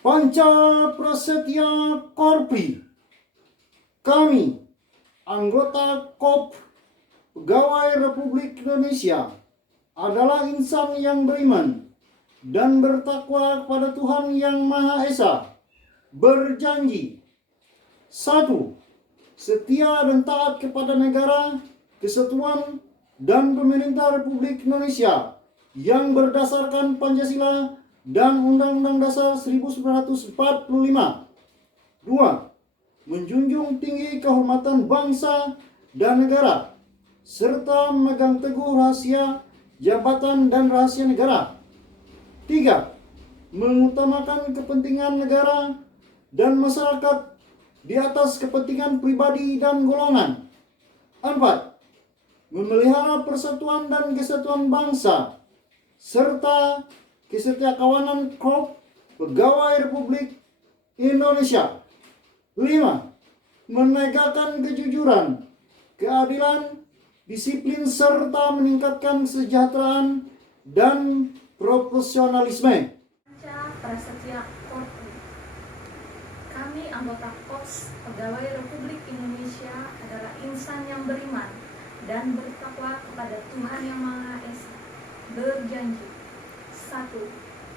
Panca Prasetya Korpri, kami, anggota KOP Pegawai Republik Indonesia, adalah insan yang beriman dan bertakwa kepada Tuhan Yang Maha Esa, berjanji: 1. Setia dan taat kepada negara, kesatuan, dan pemerintah Republik Indonesia yang berdasarkan Pancasila dan Undang-Undang Dasar 1945. 2. Menjunjung tinggi kehormatan bangsa dan negara, serta memegang teguh rahasia jabatan dan rahasia negara. 3. Mengutamakan kepentingan negara dan masyarakat di atas kepentingan pribadi dan golongan. 4. Memelihara persatuan dan kesatuan bangsa, serta kesetiakawanan KOP Pegawai Republik Indonesia. 5. Menegakkan kejujuran, keadilan, disiplin, serta meningkatkan kesejahteraan dan profesionalisme. Panca Prasetya Korpri, kami anggota KOPS Pegawai Republik Indonesia adalah insan yang beriman dan bertakwa kepada Tuhan Yang Maha Esa, berjanji: 1.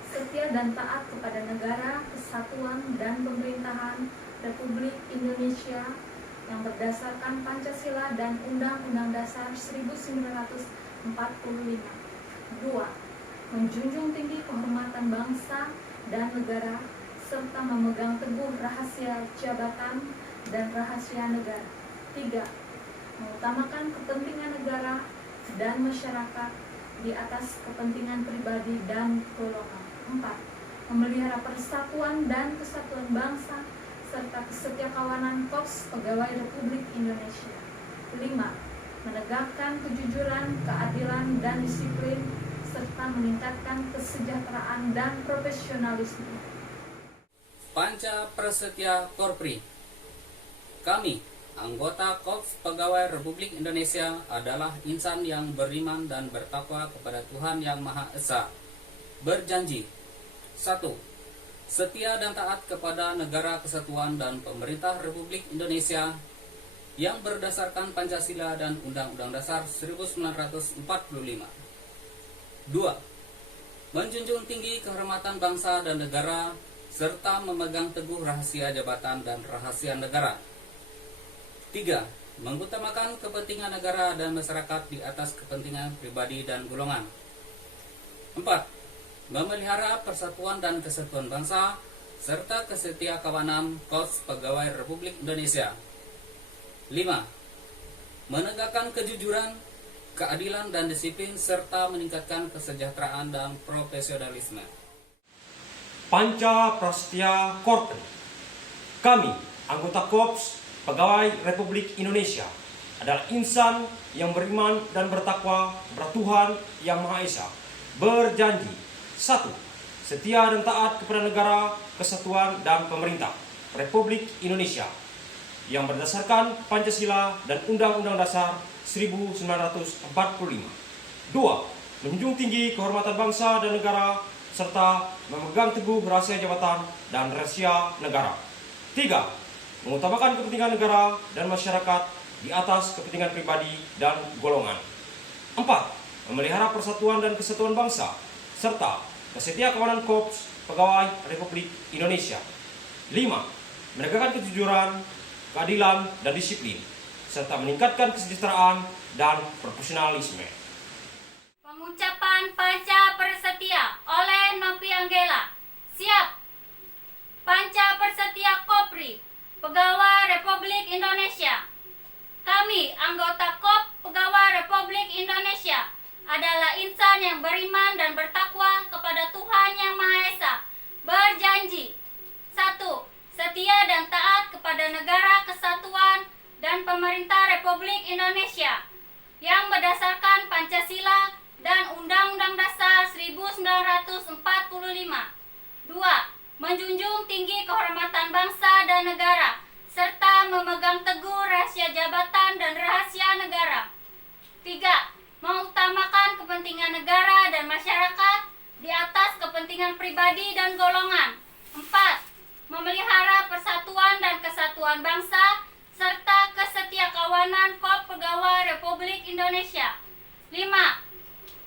Setia dan taat kepada negara, kesatuan, dan pemerintahan Republik Indonesia yang berdasarkan Pancasila dan Undang-Undang Dasar 1945. 2. Menjunjung tinggi kehormatan bangsa dan negara, serta memegang teguh rahasia jabatan dan rahasia negara. 3. Mengutamakan kepentingan negara dan masyarakat di atas kepentingan pribadi dan golongan. 4. Memelihara persatuan dan kesatuan bangsa serta kesetiakawanan KOPS Pegawai Republik Indonesia. 5. Menegakkan kejujuran, keadilan, dan disiplin, serta meningkatkan kesejahteraan dan profesionalisme. Panca Prasetya Korpri, kami, anggota KOPS Pegawai Republik Indonesia, adalah insan yang beriman dan bertakwa kepada Tuhan Yang Maha Esa, berjanji: 1. Setia dan taat kepada negara kesatuan dan pemerintah Republik Indonesia yang berdasarkan Pancasila dan Undang-Undang Dasar 1945. 2. Menjunjung tinggi kehormatan bangsa dan negara, serta memegang teguh rahasia jabatan dan rahasia negara. 3. Mengutamakan kepentingan negara dan masyarakat di atas kepentingan pribadi dan golongan. 4. Memelihara persatuan dan kesatuan bangsa, serta kesetiakawanan KOPS Pegawai Republik Indonesia. 5. Menegakkan kejujuran, keadilan, dan disiplin, serta meningkatkan kesejahteraan dan profesionalisme. Panca Prasetya Korpri, kami, anggota KOPS Pegawai Republik Indonesia, adalah insan yang beriman dan bertakwa kepada Tuhan Yang Maha Esa, berjanji: 1. Setia dan taat kepada negara, kesatuan, dan pemerintah Republik Indonesia yang berdasarkan Pancasila dan Undang-Undang Dasar 1945. 2. Menjunjung tinggi kehormatan bangsa dan negara, serta memegang teguh rahasia jabatan dan rahasia negara. 3. Mengutamakan kepentingan negara dan masyarakat di atas kepentingan pribadi dan golongan. 4. Memelihara persatuan dan kesatuan bangsa, serta kesetiakawanan KOPS Pegawai Republik Indonesia. 5. Menegakkan kejujuran, keadilan, dan disiplin, serta meningkatkan kesejahteraan dan profesionalisme. Pengucapan Panca Prasetya oleh Novi Anggela. Siap. Panca Prasetya Korpri, Pegawai Republik Indonesia. Kami, anggota KOP Pegawai Republik Indonesia, adalah insan yang beriman dan bertakwa kepada Tuhan Yang Maha Esa, berjanji: 1. Setia dan taat kepada negara kesatuan dan pemerintah Republik Indonesia yang berdasarkan Pancasila dan Undang-Undang Dasar 1945. 2. Menjunjung tinggi kehormatan bangsa dan negara, serta memegang teguh rahasia jabatan dan rahasia negara. 3. Mengutamakan kepentingan negara dan masyarakat di atas kepentingan pribadi dan golongan. 4. Memelihara persatuan dan kesatuan bangsa serta kesetiakawanan KOP Pegawai Republik Indonesia. 5.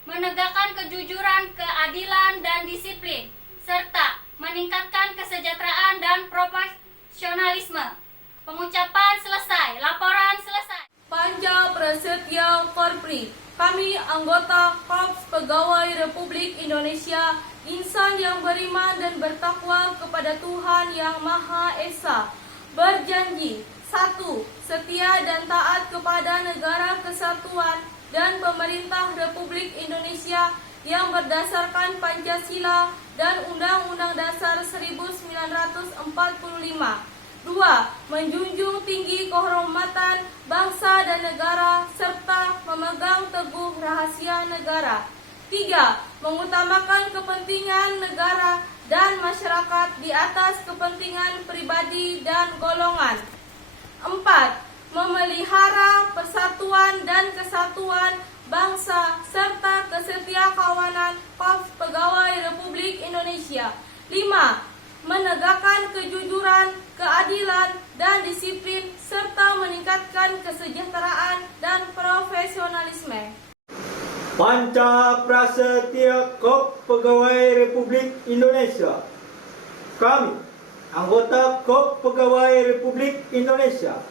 Menegakkan kejujuran, keadilan, dan disiplin, serta meningkatkan kesejahteraan dan profesionalisme. Pengucapan selesai. Laporan selesai. Panja Prasetya Korpri. Kami anggota Korps Pegawai Republik Indonesia, insan yang beriman dan bertakwa kepada Tuhan Yang Maha Esa, berjanji: 1. Setia dan taat kepada negara kesatuan dan pemerintah Republik Indonesia yang berdasarkan Pancasila dan Undang-Undang Dasar 1945. 2. Menjunjung tinggi kehormatan bangsa dan negara serta memegang teguh rahasia negara. 3. Mengutamakan kepentingan negara dan masyarakat di atas kepentingan pribadi dan golongan. 4. Memelihara persatuan dan kesatuan bangsa serta kesetiakawanan Korps Pegawai Republik Indonesia. 5. Menegakkan kejujuran, keadilan, dan disiplin serta meningkatkan kesejahteraan dan profesionalisme. Panca Prasetya KOP Pegawai Republik Indonesia. Kami, anggota KOP Pegawai Republik Indonesia,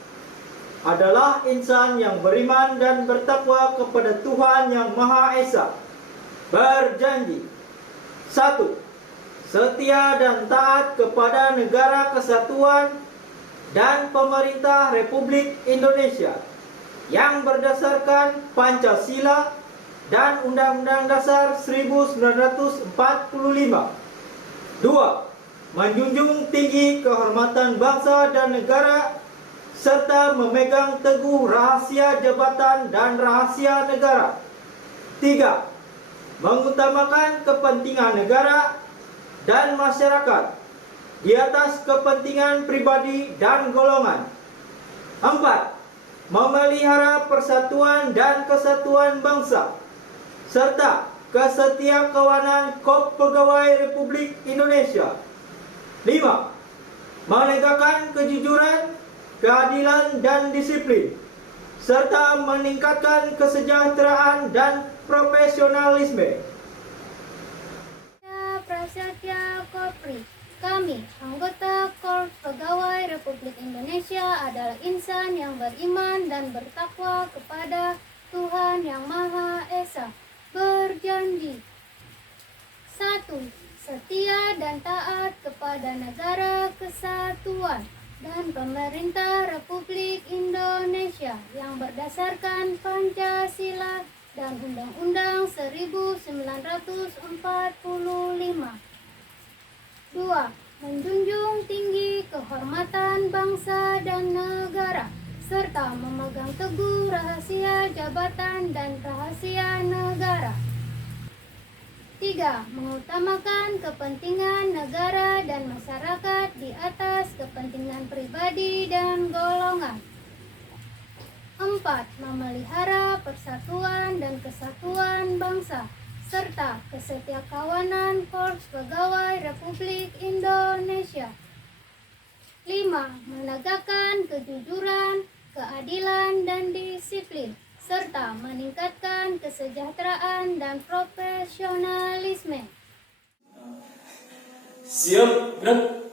adalah insan yang beriman dan bertakwa kepada Tuhan Yang Maha Esa, berjanji: 1. Setia dan taat kepada negara kesatuan dan pemerintah Republik Indonesia yang berdasarkan Pancasila dan Undang-Undang Dasar 1945. 2. Menjunjung tinggi kehormatan bangsa dan negara serta memegang teguh rahasia jabatan dan rahasia negara. 3. Mengutamakan kepentingan negara dan masyarakat di atas kepentingan pribadi dan golongan. 4. Memelihara persatuan dan kesatuan bangsa serta kesetiakawanan KOP Pegawai Republik Indonesia. 5. Menegakkan kejujuran, keadilan, dan disiplin serta meningkatkan kesejahteraan dan profesionalisme. Prasetya Korpri. Kami, anggota Korps Pegawai Republik Indonesia, adalah insan yang beriman dan bertakwa kepada Tuhan Yang Maha Esa, berjanji: 1. Setia dan taat kepada negara kesatuan dan pemerintah Republik Indonesia yang berdasarkan Pancasila dan Undang-Undang 1945. 2. Menjunjung tinggi kehormatan bangsa dan negara serta memegang teguh rahasia jabatan dan rahasia negara. 3. Mengutamakan kepentingan negara dan masyarakat di atas kepentingan pribadi dan golongan. 4. Memelihara persatuan dan kesatuan bangsa serta kesetiakawanan Korps Pegawai Republik Indonesia. 5. Menegakkan kejujuran, keadilan, dan disiplin serta meningkatkan kesejahteraan dan profesionalisme. Siap gerak.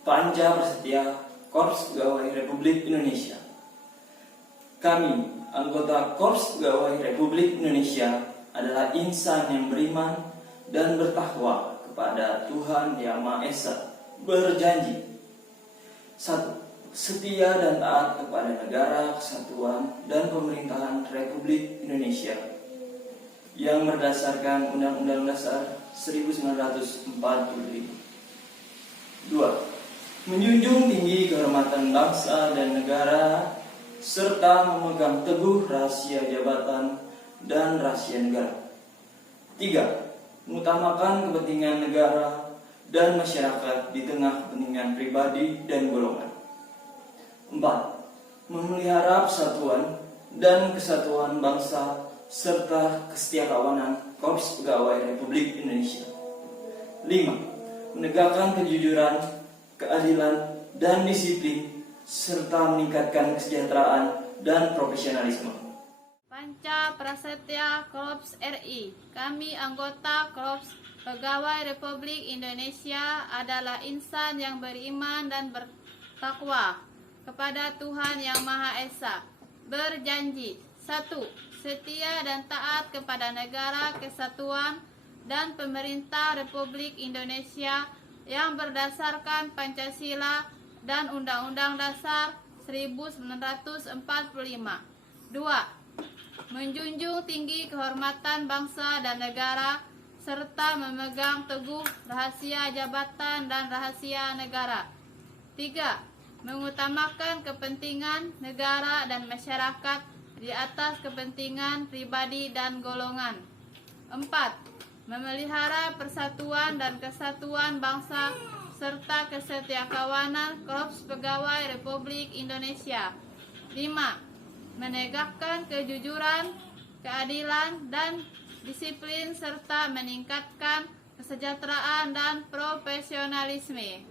Panja Prasetya Korps Pegawai Republik Indonesia. Kami, anggota Korps Pegawai Republik Indonesia, adalah insan yang beriman dan bertakwa kepada Tuhan Yang Maha Esa, berjanji: 1. Setia dan taat kepada negara kesatuan dan pemerintahan Republik Indonesia yang berdasarkan Undang-Undang Dasar 1945. 2. Menjunjung tinggi kehormatan bangsa dan negara serta memegang teguh rahasia jabatan dan rahasia negara. 3. Mengutamakan kepentingan negara dan masyarakat di tengah kepentingan pribadi dan golongan. 4. Memelihara persatuan dan kesatuan bangsa serta kesetiakawanan Korps Pegawai Republik Indonesia. 5. menegakkan kejujuran, keadilan, dan disiplin, serta meningkatkan kesejahteraan dan profesionalisme. Panca Prasetya Korps RI. Kami anggota Korps Pegawai Republik Indonesia adalah insan yang beriman dan bertakwa kepada Tuhan Yang Maha Esa. Berjanji: 1. Setia dan taat kepada negara kesatuan dan pemerintah Republik Indonesia yang berdasarkan Pancasila dan Undang-Undang Dasar 1945. 2. Menjunjung tinggi kehormatan bangsa dan negara serta memegang teguh rahasia jabatan dan rahasia negara. 3. Mengutamakan kepentingan negara dan masyarakat di atas kepentingan pribadi dan golongan. 4. Memelihara persatuan dan kesatuan bangsa serta kesetiakawanan Korps Pegawai Republik Indonesia. 5. Menegakkan kejujuran, keadilan, dan disiplin serta meningkatkan kesejahteraan dan profesionalisme.